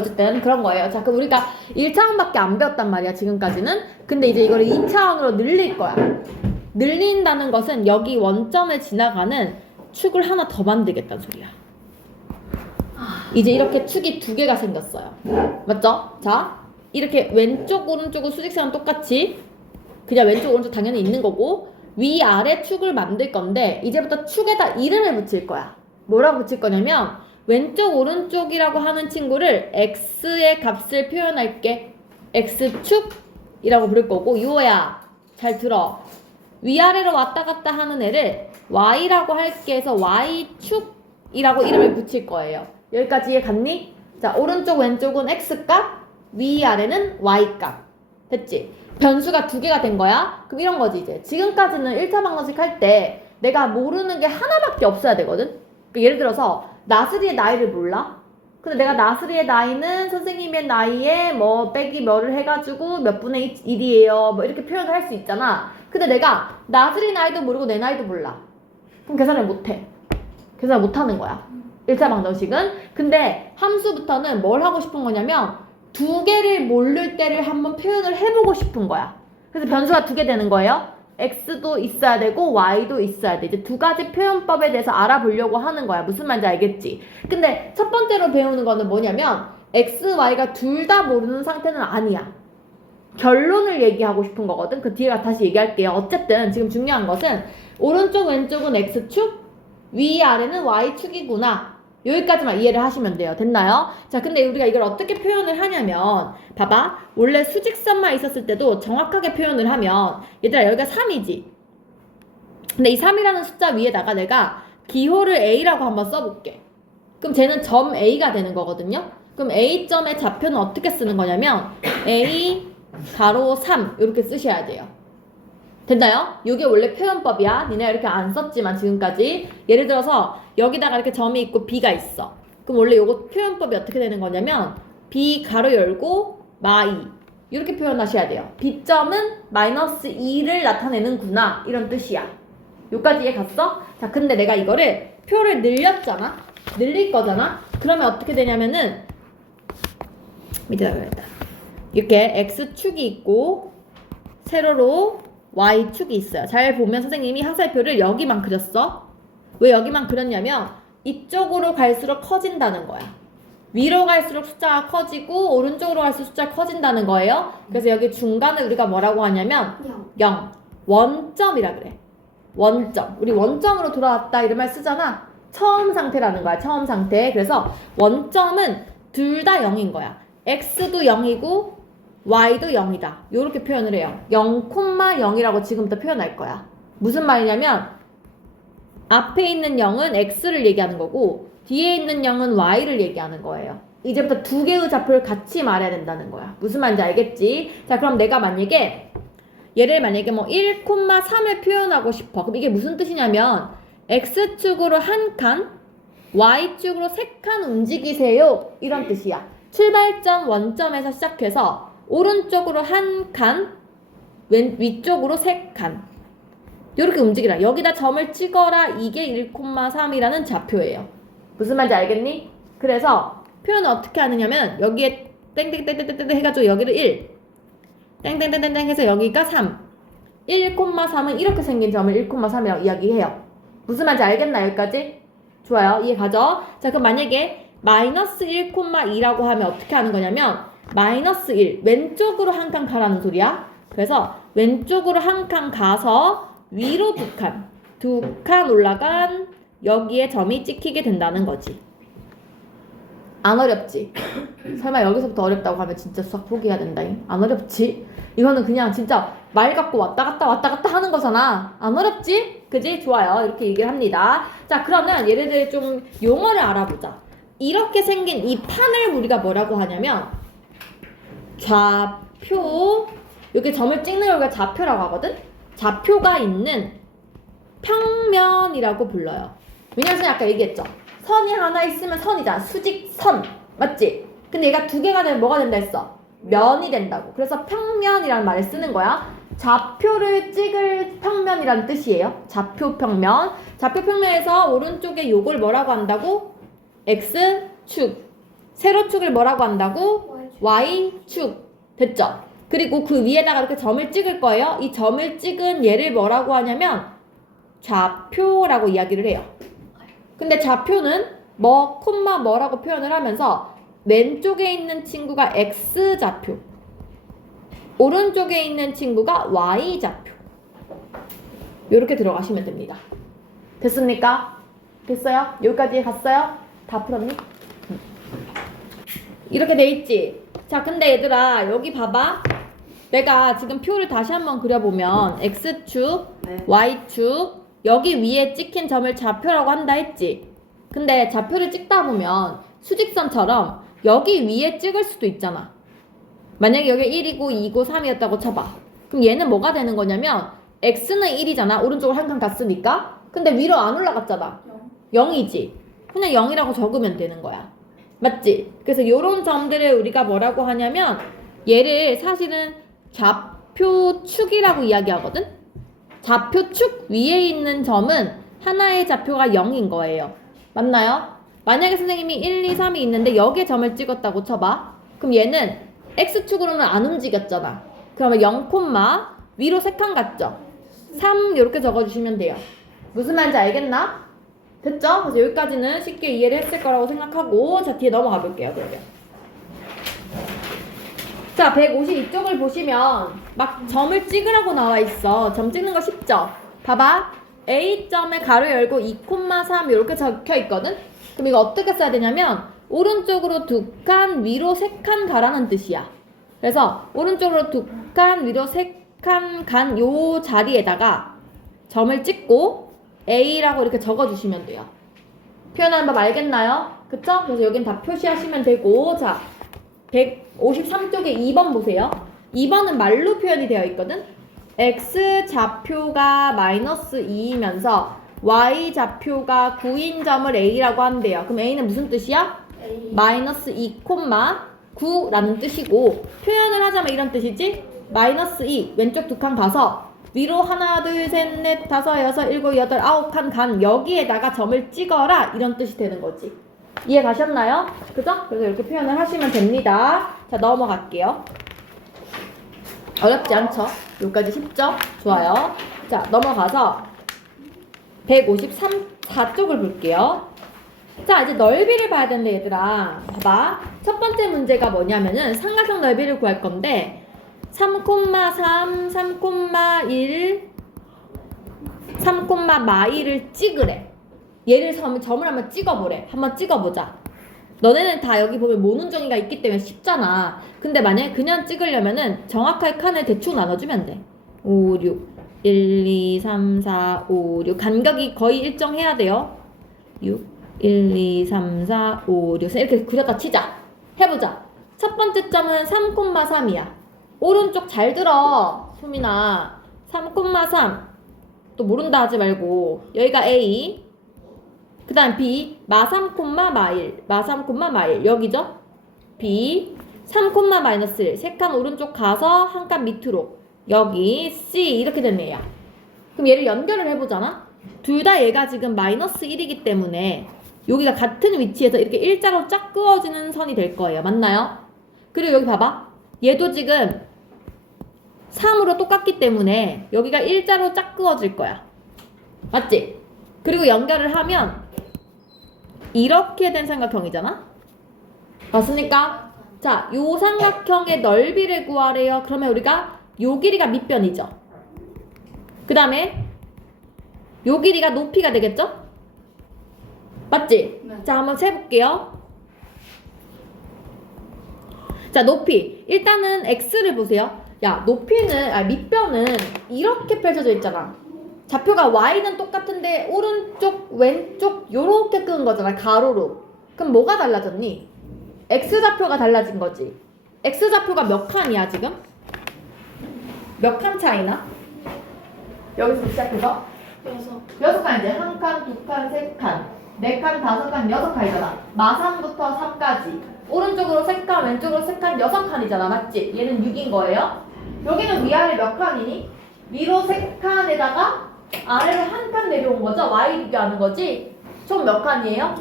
어쨌든 그런 거예요. 자, 그럼 우리가 1차원밖에 안 배웠단 말이야, 지금까지는. 근데 이제 이거를 2차원으로 늘릴 거야. 늘린다는 것은 여기 원점을 지나가는 축을 하나 더 만들겠다는 소리야. 이제 이렇게 축이 두 개가 생겼어요. 맞죠? 자, 이렇게 왼쪽 오른쪽은 수직선은 똑같이 그냥 왼쪽 오른쪽 당연히 있는 거고 위아래 축을 만들 건데 이제부터 축에다 이름을 붙일 거야. 뭐라고 붙일 거냐면 왼쪽 오른쪽이라고 하는 친구를 x의 값을 표현할게. x축이라고 부를 거고 유호야 잘 들어. 위아래로 왔다 갔다 하는 애를 y라고 할게 해서 y축이라고 이름을 붙일 거예요. 여기까지 이해 갔니? 자, 오른쪽 왼쪽은 x값, 위아래는 y값. 됐지? 변수가 두 개가 된 거야. 그럼 이런 거지 이제. 지금까지는 1차 방정식 할 때 내가 모르는 게 하나밖에 없어야 되거든. 그러니까 예를 들어서 나슬이의 나이를 몰라? 근데 내가 나슬이의 나이는 선생님의 나이에 뭐 빼기 뭐를 해가지고 몇 분의 1이에요 뭐 이렇게 표현을 할 수 있잖아. 근데 내가 나슬이 나이도 모르고 내 나이도 몰라. 그럼 계산을 못해. 계산을 못하는 거야. 1차 방정식은. 근데 함수부터는 뭘 하고 싶은 거냐면 두 개를 모를 때를 한번 표현을 해보고 싶은 거야. 그래서 변수가 두 개 되는 거예요. x도 있어야 되고 y도 있어야 돼. 이제 두 가지 표현법에 대해서 알아보려고 하는 거야. 무슨 말인지 알겠지? 근데 첫 번째로 배우는 거는 뭐냐면 x, y가 둘 다 모르는 상태는 아니야. 결론을 얘기하고 싶은 거거든. 그 뒤에 다시 얘기할게요. 어쨌든 지금 중요한 것은 오른쪽 왼쪽은 x축, 위아래는 y축이구나. 여기까지만 이해를 하시면 돼요. 됐나요? 자, 근데 우리가 이걸 어떻게 표현을 하냐면 봐봐. 원래 수직선만 있었을 때도 정확하게 표현을 하면 얘들아 여기가 3이지. 근데 이 3이라는 숫자 위에다가 내가 기호를 A라고 한번 써볼게. 그럼 쟤는 점 A가 되는 거거든요. 그럼 A점의 좌표는 어떻게 쓰는 거냐면 A 가로 3 이렇게 쓰셔야 돼요. 됐나요? 이게 원래 표현법이야. 니네 이렇게 안 썼지만 지금까지. 예를 들어서 여기다가 이렇게 점이 있고 B가 있어. 그럼 원래 요거 표현법이 어떻게 되는 거냐면 B 가로 열고 마2 이렇게 표현하셔야 돼요. B점은 마이너스 2를 나타내는구나 이런 뜻이야. 여기까지 이해 갔어? 자, 근데 내가 이거를 표를 늘렸잖아. 늘릴 거잖아. 그러면 어떻게 되냐면은 밑에다 그랬다. 이렇게 X축이 있고 세로로 Y축이 있어요. 잘 보면 선생님이 항살표를 여기만 그렸어. 왜 여기만 그렸냐면 이쪽으로 갈수록 커진다는 거야. 위로 갈수록 숫자가 커지고 오른쪽으로 갈수록 숫자가 커진다는 거예요. 그래서 여기 중간을 우리가 뭐라고 하냐면 0. 원점이라 그래. 원점. 우리 원점으로 돌아왔다 이런 말 쓰잖아. 처음 상태라는 거야. 처음 상태. 그래서 원점은 둘 다 0인 거야. x도 0이고 y도 0이다. 이렇게 표현을 해요. 0,0이라고 지금부터 표현할 거야. 무슨 말이냐면 앞에 있는 0은 x를 얘기하는 거고 뒤에 있는 0은 y를 얘기하는 거예요. 이제부터 두 개의 좌표를 같이 말해야 된다는 거야. 무슨 말인지 알겠지? 자, 그럼 내가 만약에 얘를 만약에 뭐 1,3을 표현하고 싶어. 그럼 이게 무슨 뜻이냐면 x축으로 한 칸, y축으로 3칸 움직이세요. 이런 뜻이야. 출발점 원점에서 시작해서 오른쪽으로 한 칸, 위쪽으로 3칸. 이렇게 움직이라. 여기다 점을 찍어라. 이게 1,3이라는 좌표예요. 무슨 말인지 알겠니? 그래서 표현을 어떻게 하느냐면 여기에 땡땡땡땡땡 해가지고 여기를 1, 땡땡땡땡 해서 여기가 3. 1,3은 이렇게 생긴 점을 1,3이라고 이야기해요. 무슨 말인지 알겠나 여기까지? 좋아요. 이해 가죠? 자, 그럼 만약에 마이너스 1,2라고 하면 어떻게 하는 거냐면 마이너스 1 왼쪽으로 한 칸 가라는 소리야. 그래서 왼쪽으로 한 칸 가서 위로 두 칸 올라간 여기에 점이 찍히게 된다는 거지. 안 어렵지? 설마 여기서부터 어렵다고 하면 진짜 수학 포기해야 된다잉. 안 어렵지? 이거는 그냥 진짜 말 갖고 왔다 갔다 하는 거잖아. 안 어렵지? 그지? 좋아요. 이렇게 얘기를 합니다. 자, 그러면 얘네들 좀 용어를 알아보자. 이렇게 생긴 이 판을 우리가 뭐라고 하냐면 좌표, 여기 점을 찍는 걸 우리가 좌표라고 하거든? 좌표가 있는 평면이라고 불러요. 왜냐면 제가 아까 얘기했죠. 선이 하나 있으면 선이잖아. 수직선. 맞지? 근데 얘가 두 개가 되면 뭐가 된다 했어? 면이 된다고. 그래서 평면이라는 말을 쓰는 거야. 좌표를 찍을 평면이라는 뜻이에요. 좌표 평면. 좌표 평면에서 오른쪽에 요걸 뭐라고 한다고? X축. 세로축을 뭐라고 한다고? Y축. 됐죠? 그리고 그 위에다가 이렇게 점을 찍을 거예요. 이 점을 찍은 얘를 뭐라고 하냐면 좌표라고 이야기를 해요. 근데 좌표는 뭐, 콤마 뭐라고 표현을 하면서 왼쪽에 있는 친구가 X좌표, 오른쪽에 있는 친구가 Y좌표. 이렇게 들어가시면 됩니다. 됐습니까? 됐어요? 여기까지 갔어요? 다 풀었니? 이렇게 돼 있지? 자, 근데 얘들아 여기 봐봐. 내가 지금 표를 다시 한번 그려보면 X축, 네. Y축, 여기 위에 찍힌 점을 좌표라고 한다 했지? 근데 좌표를 찍다 보면 수직선처럼 여기 위에 찍을 수도 있잖아. 만약에 여기 1이고 2고 3이었다고 쳐봐. 그럼 얘는 뭐가 되는 거냐면 X는 1이잖아. 오른쪽으로 한 칸 갔으니까. 근데 위로 안 올라갔잖아. 0이지. 그냥 0이라고 적으면 되는 거야. 맞지? 그래서 이런 점들을 우리가 뭐라고 하냐면 얘를 사실은 좌표축이라고 이야기하거든? 좌표축 위에 있는 점은 하나의 좌표가 0인 거예요. 맞나요? 만약에 선생님이 1, 2, 3이 있는데 여기에 점을 찍었다고 쳐봐. 그럼 얘는 X축으로는 안 움직였잖아. 그러면 0, 위로 3칸 갔죠? 3 이렇게 적어주시면 돼요. 무슨 말인지 알겠나? 됐죠? 그래서 여기까지는 쉽게 이해를 했을 거라고 생각하고 자 뒤에 넘어가 볼게요. 그러면 자 152쪽을 보시면 막 점을 찍으라고 나와 있어. 점 찍는 거 쉽죠? 봐봐. A점에 가로 열고 2,3 이렇게 적혀 있거든? 그럼 이거 어떻게 써야 되냐면 오른쪽으로 2칸 위로 3칸 가라는 뜻이야. 그래서 오른쪽으로 2칸 위로 3칸 간 요 자리에다가 점을 찍고 A라고 이렇게 적어주시면 돼요. 표현하는 법 알겠나요? 그쵸? 그래서 여긴 다 표시하시면 되고 자 153쪽에 2번 보세요. 2번은 말로 표현이 되어 있거든? X좌표가 마이너스 2이면서 Y좌표가 9인 점을 A라고 한대요. 그럼 A는 무슨 뜻이야? 마이너스 2, 9라는 뜻이고 표현을 하자면 이런 뜻이지? 마이너스 2 왼쪽 2칸 가서 위로 하나, 둘, 셋, 넷, 다섯, 여섯, 일곱, 여덟, 9칸 간 여기에다가 점을 찍어라 이런 뜻이 되는 거지. 이해 가셨나요? 그죠? 그래서 이렇게 표현을 하시면 됩니다. 자 넘어갈게요. 어렵지 않죠? 여기까지 쉽죠? 좋아요. 자 넘어가서 154쪽을 볼게요. 자 이제 넓이를 봐야 되는데 얘들아 봐봐. 첫 번째 문제가 뭐냐면은 삼각형 넓이를 구할 건데 3,3, 3,1, 3,마이를 찍으래. 얘를 점을 한번 찍어보래. 한번 찍어보자. 너네는 다 여기 보면 모눈정이가 있기 때문에 쉽잖아. 근데 만약에 그냥 찍으려면은 정확하게 칸을 대충 나눠주면 돼. 5, 6, 1, 2, 3, 4, 5, 6 간격이 거의 일정해야 돼요. 6, 1, 2, 3, 4, 5, 6 이렇게 그렸다 치자. 해보자. 첫 번째 점은 3,3이야. 오른쪽 잘 들어 소민아. 3,3 또 모른다 하지 말고 여기가 A 그 다음 B 마3,1 마3,1 여기죠? B 3,-1 3칸 오른쪽 가서 한 칸 밑으로 여기 C 이렇게 된 애야. 그럼 얘를 연결을 해보잖아. 둘 다 얘가 지금 마이너스 1이기 때문에 여기가 같은 위치에서 이렇게 일자로 쫙 그어지는 선이 될 거예요. 맞나요? 그리고 여기 봐봐. 얘도 지금 3으로 똑같기 때문에 여기가 일자로 쫙 그어질 거야. 맞지? 그리고 연결을 하면 이렇게 된 삼각형이잖아? 맞습니까? 자, 요 삼각형의 넓이를 구하래요. 그러면 우리가 요 길이가 밑변이죠. 그 다음에 요 길이가 높이가 되겠죠? 맞지? 네. 자, 한번 세볼게요. 자, 높이. 일단은 x를 보세요. 야, 높이는, 밑변은 이렇게 펼쳐져 있잖아. 좌표가 y는 똑같은데 오른쪽, 왼쪽 요렇게 끄는 거잖아. 가로로. 그럼 뭐가 달라졌니? x좌표가 달라진 거지. x좌표가 몇 칸이야 지금? 몇 칸 차이나? 여기서 시작해서? 6칸이지. 1칸, 2칸, 3칸, 4칸, 5칸, 6칸이잖아. 마3부터 3까지. 오른쪽으로 3칸, 왼쪽으로 3칸, 6칸이잖아. 맞지? 얘는 6인 거예요. 여기는 위아래 몇 칸이니? 위로 3칸에다가 아래로 한 칸 내려온 거죠? y 비교하는 거지? 총 몇 칸이에요?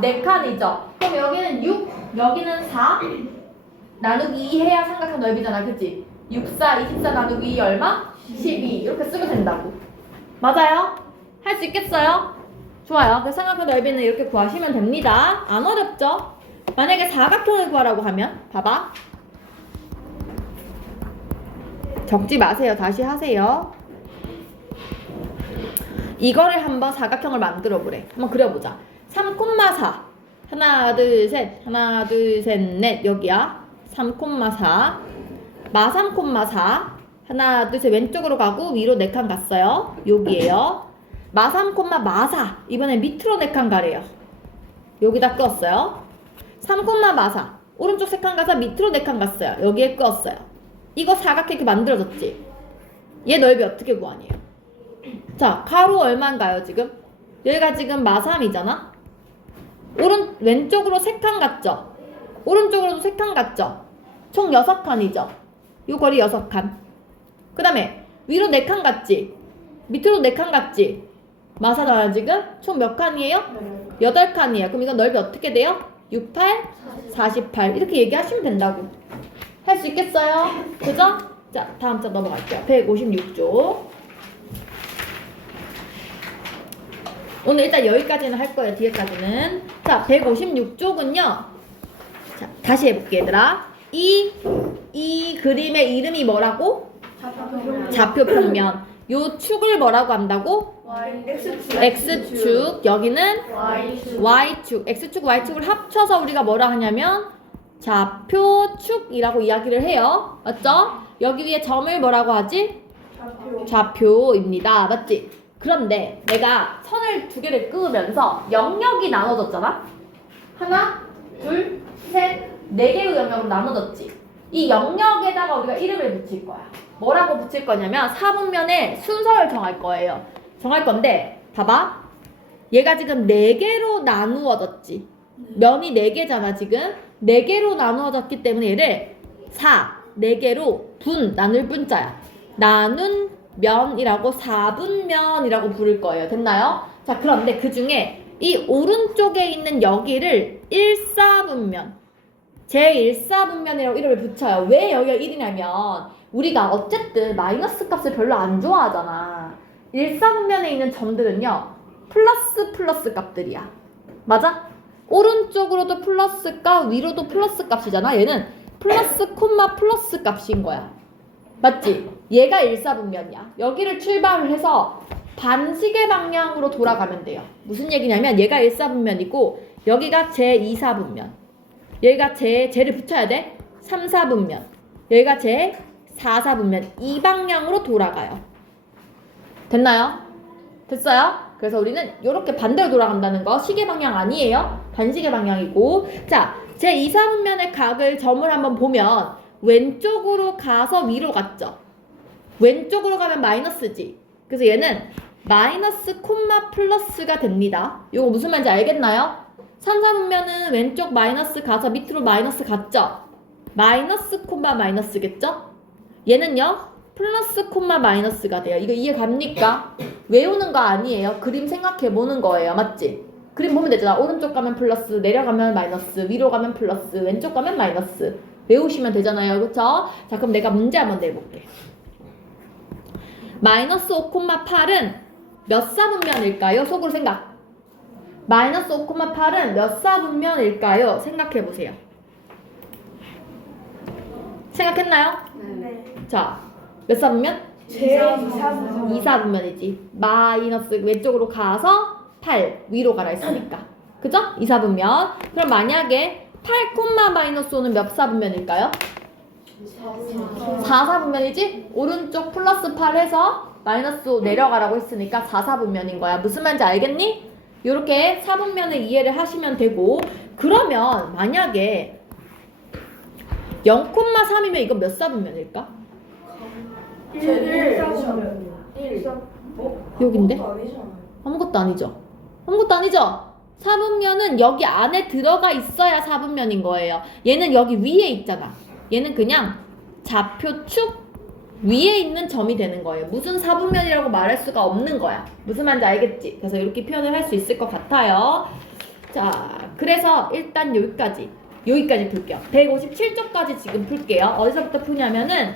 4칸이죠. 그럼 여기는 6, 여기는 4 나누기 2 해야 삼각형 넓이잖아. 그치? 6, 4, 24 나누기 2 얼마? 12 이렇게 쓰면 된다고. 맞아요? 할 수 있겠어요? 좋아요. 그래서 삼각형 넓이는 이렇게 구하시면 됩니다. 안 어렵죠? 만약에 사각형을 구하라고 하면 봐봐. 적지 마세요. 다시 하세요. 이거를 한번 사각형을 만들어 보래. 한번 그려보자. 3,4 하나 둘 셋 하나 둘 셋 넷 여기야. 3,4 마 3,4 하나 둘 셋 왼쪽으로 가고 위로 4칸 갔어요. 여기에요. 마 3, 마 4 이번엔 밑으로 4칸 가래요. 여기다 끄었어요. 3, 마 4 오른쪽 3칸 가서 밑으로 4칸 갔어요. 여기에 끄었어요. 이거 사각형 이렇게 만들어졌지? 얘 넓이 어떻게 구하니요? 자, 가로 얼마인가요 지금? 여기가 지금 마 3이잖아? 왼쪽으로 3칸 갔죠? 오른쪽으로도 3칸 갔죠? 총 6칸이죠? 요 거리 6칸. 그 다음에 위로 4칸 갔지? 밑으로 4칸 갔지? 마사잖아 지금? 총 몇 칸이에요? 8칸이에요. 그럼 이건 넓이 어떻게 돼요? 6, 8, 48 이렇게 얘기하시면 된다고. 할 수 있겠어요? 그죠? 자, 다음 장 넘어갈게요. 156쪽. 오늘 일단 여기까지는 할 거예요. 뒤에까지는. 자, 156쪽은요. 자, 다시 해볼게 얘들아. 이 그림의 이름이 뭐라고? 좌표평면. 요 축을 뭐라고 한다고? X축. 여기는 Y축. X축, Y축을 합쳐서 우리가 뭐라 하냐면 좌표축이라고 이야기를 해요. 맞죠? 여기 위에 점을 뭐라고 하지? 좌표입니다. 맞지? 그런데 내가 선을 2개를 그으면서 영역이 나눠졌잖아? 하나, 둘, 셋, 4개의 영역으로 나눠졌지? 이 영역에다가 우리가 이름을 붙일 거야. 뭐라고 붙일 거냐면 4분면의 순서를 정할 거예요. 정할 건데 봐봐. 얘가 지금 4개로 나누어졌지. 면이 4개잖아 지금. 4개로 나누어졌기 때문에 얘를 4개로 나눌 분자야. 나눈 면이라고 4분면이라고 부를 거예요. 됐나요? 자, 그런데 그 중에 이 오른쪽에 있는 여기를 1,4분면 제1,4분면이라고 이름을 붙여요. 왜 여기가 1이냐면 우리가 어쨌든 마이너스 값을 별로 안 좋아하잖아. 1,4분면에 있는 점들은요 플러스 값들이야. 맞아? 오른쪽으로도 플러스 값, 위로도 플러스 값이잖아. 얘는 플러스 콤마 플러스 값인 거야. 맞지? 얘가 1,4분면이야. 여기를 출발을 해서 반시계 방향으로 돌아가면 돼요. 무슨 얘기냐면 얘가 1,4분면이고 여기가 제2,4분면. 얘가 쟤를 붙여야 돼. 3,4분면. 얘가 제4,4분면. 이 방향으로 돌아가요. 됐나요? 됐어요? 그래서 우리는 이렇게 반대로 돌아간다는 거 시계 방향 아니에요. 반시계 방향이고. 자, 제2,4분면의 각을 점을 한번 보면 왼쪽으로 가서 위로 갔죠. 왼쪽으로 가면 마이너스지. 그래서 얘는 마이너스 콤마 플러스가 됩니다. 이거 무슨 말인지 알겠나요? 3,4분면은 왼쪽 마이너스 가서 밑으로 마이너스 갔죠? 마이너스 콤마 마이너스겠죠? 얘는요 플러스 콤마 마이너스가 돼요. 이거 이해 갑니까? 외우는 거 아니에요. 그림 생각해 보는 거예요. 맞지? 그림 보면 되잖아. 오른쪽 가면 플러스, 내려가면 마이너스, 위로 가면 플러스, 왼쪽 가면 마이너스. 외우시면 되잖아요. 그쵸? 자, 그럼 내가 문제 한번 내볼게. 마이너스 5,8은 몇 사분면일까요? 속으로 생각. 마이너스 5,8은 몇 사분면일까요? 생각해보세요. 생각했나요? 네. 자, 몇 사분면? 제2사분면. 2사분면이지. 마이너스 왼쪽으로 가서 8 위로 가라 했으니까. 그죠? 2사분면. 그럼 만약에 8, 마이너스 5는 몇 사분면일까요? 4사분면이지? 오른쪽 플러스 8 해서 마이너스 5 내려가라고 했으니까 4사분면인 거야. 무슨 말인지 알겠니? 이렇게 사분면을 이해를 하시면 되고, 그러면 만약에 0,3이면 이건 몇 사분면일까? 1사분면. 여긴데? 아무것도 아니죠. 아무것도 아니죠? 사분면은 여기 안에 들어가 있어야 사분면인 거예요. 얘는 여기 위에 있잖아. 얘는 그냥 좌표축 위에 있는 점이 되는 거예요. 무슨 사분면이라고 말할 수가 없는 거야. 무슨 말인지 알겠지? 그래서 이렇게 표현을 할 수 있을 것 같아요. 자, 그래서 일단 여기까지. 여기까지 풀게요. 157쪽까지 지금 풀게요. 어디서부터 푸냐면은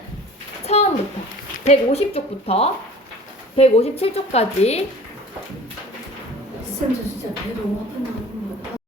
처음부터 150쪽부터 157쪽까지 쌤, 저 진짜 배 너무 아프나.